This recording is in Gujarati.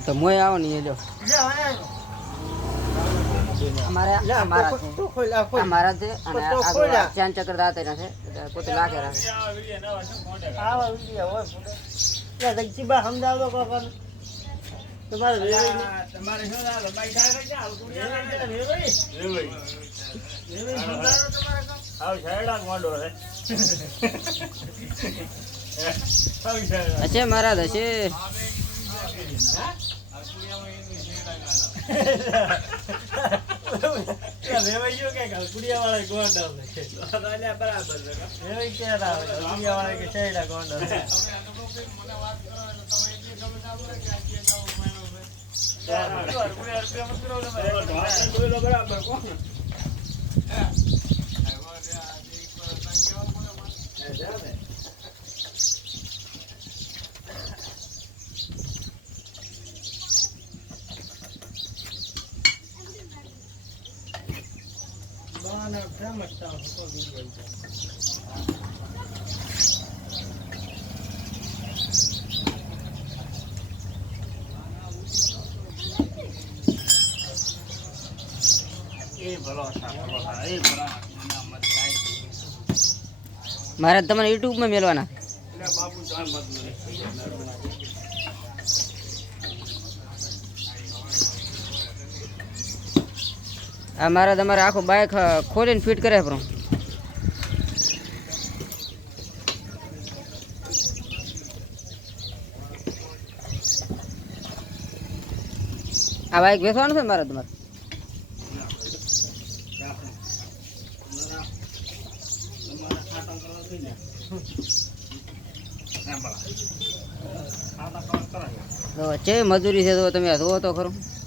તો મોય આવો ને જો અમારા છે અને ચાંદ ચક્ર દાતે છે પોતે લાગે રાખે આવા વિડિયો હોય જગજીબા સમજાવો કોકર તમારે તમારે શું ના લંબાઈ થાય કે આવ કુડિયા રેવઈ સમજાવો તમારે આવ છેડા મોડો છે અચ્છા મહારાજ હશે રેવઈયો કે કુડિયા વાળા ગોંડો છે બરાબર છે રેવઈ કે કુડિયા વાળા કે છેડા ગોંડો છે મને વાત કરો તમે એટલી ખબર સાંભળો કે આ કે બરાબર કોણ મારે તમને યુટ્યુબ માં મેળવાના આ મારા તમારે આખું બાઇક ખોલીને ફિટ કરે પણ આ બાઇક વેચવાનું છે મારે તમારે છે મજૂરી છે તો તમે જોવો તો ખરું